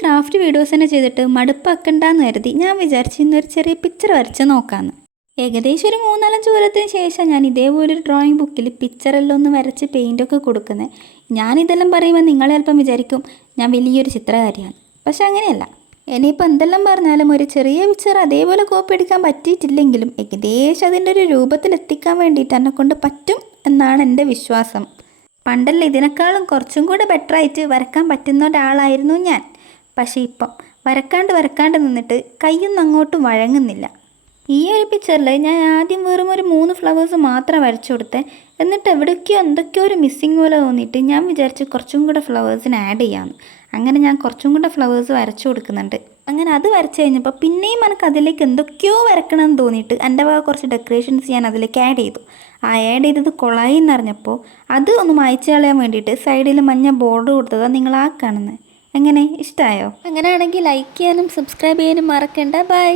Craft videos തന്നെ ചെയ്തിട്ട് മടുപ്പാക്കണ്ടെന്ന് കരുതി ഞാൻ വിചാരിച്ചു ഇന്നൊരു ചെറിയ പിക്ചർ വരച്ച് നോക്കാമെന്ന്. ഏകദേശം ഒരു 3-4 കൊല്ലത്തിന് ശേഷം ഞാൻ ഇതേപോലൊരു ഡ്രോയിങ് ബുക്കിൽ പിക്ചറെല്ലാം ഒന്ന് വരച്ച് പെയിൻറ്റൊക്കെ കൊടുക്കുന്നത്. ഞാനിതെല്ലാം പറയുമ്പോൾ നിങ്ങൾ ചിലപ്പം വിചാരിക്കും ഞാൻ വലിയൊരു ചിത്രകാരിയാണ്. പക്ഷെ അങ്ങനെയല്ല. ഇനിയിപ്പോൾ എന്തെല്ലാം പറഞ്ഞാലും ഒരു ചെറിയ പിക്ചർ അതേപോലെ കോപ്പി എടുക്കാൻ പറ്റിയിട്ടില്ലെങ്കിലും ഏകദേശം അതിൻ്റെ ഒരു രൂപത്തിലെത്തിക്കാൻ വേണ്ടിയിട്ട് എന്നെക്കൊണ്ട് പറ്റും എന്നാണ് എൻ്റെ വിശ്വാസം. പണ്ടല്ല ഇതിനേക്കാളും കുറച്ചും കൂടെ ബെറ്ററായിട്ട് വരക്കാൻ പറ്റുന്ന ഒരാളായിരുന്നു ഞാൻ. പക്ഷേ ഇപ്പം വരക്കാണ്ട് നിന്നിട്ട് കൈയൊന്നും അങ്ങോട്ടും വഴങ്ങുന്നില്ല. ഈ ഒരു പിക്ചറിൽ ഞാൻ ആദ്യം വെറും ഒരു 3 ഫ്ലവേഴ്സ് മാത്രം വരച്ചു കൊടുത്തേ. എന്നിട്ട് എന്തൊക്കെയോ ഒരു മിസ്സിങ് പോലെ തോന്നിയിട്ട് ഞാൻ വിചാരിച്ച് കുറച്ചും കൂടെ ഫ്ലവേഴ്സിന് ആഡ് ചെയ്യാമെന്ന്. അങ്ങനെ ഞാൻ കുറച്ചും കൂടെ ഫ്ലവേഴ്സ് വരച്ചു കൊടുക്കുന്നുണ്ട്. അങ്ങനെ അത് വരച്ച് കഴിഞ്ഞപ്പോൾ പിന്നെയും എനിക്ക് അതിലേക്ക് എന്തൊക്കെയോ വരക്കണമെന്ന് തോന്നിയിട്ട് എൻ്റെ വക കുറച്ച് ഡെക്കറേഷൻസ് ഞാൻ അതിലേക്ക് ആഡ് ചെയ്തു. ആ ആഡ് ചെയ്തത് കൊളായി എന്നറിഞ്ഞപ്പോൾ അത് ഒന്ന് മായ്ച്ചു കളയാൻ വേണ്ടിയിട്ട് സൈഡിൽ മഞ്ഞ ബോർഡർ കൊടുത്തതാണ് നിങ്ങൾ ആ കാണുന്നത്. എങ്ങനെ ഇഷ്ടമായോ? അങ്ങനെയാണെങ്കിൽ ലൈക്ക് ചെയ്യാനും സബ്സ്ക്രൈബ് ചെയ്യാനും മറക്കണ്ട. ബൈ.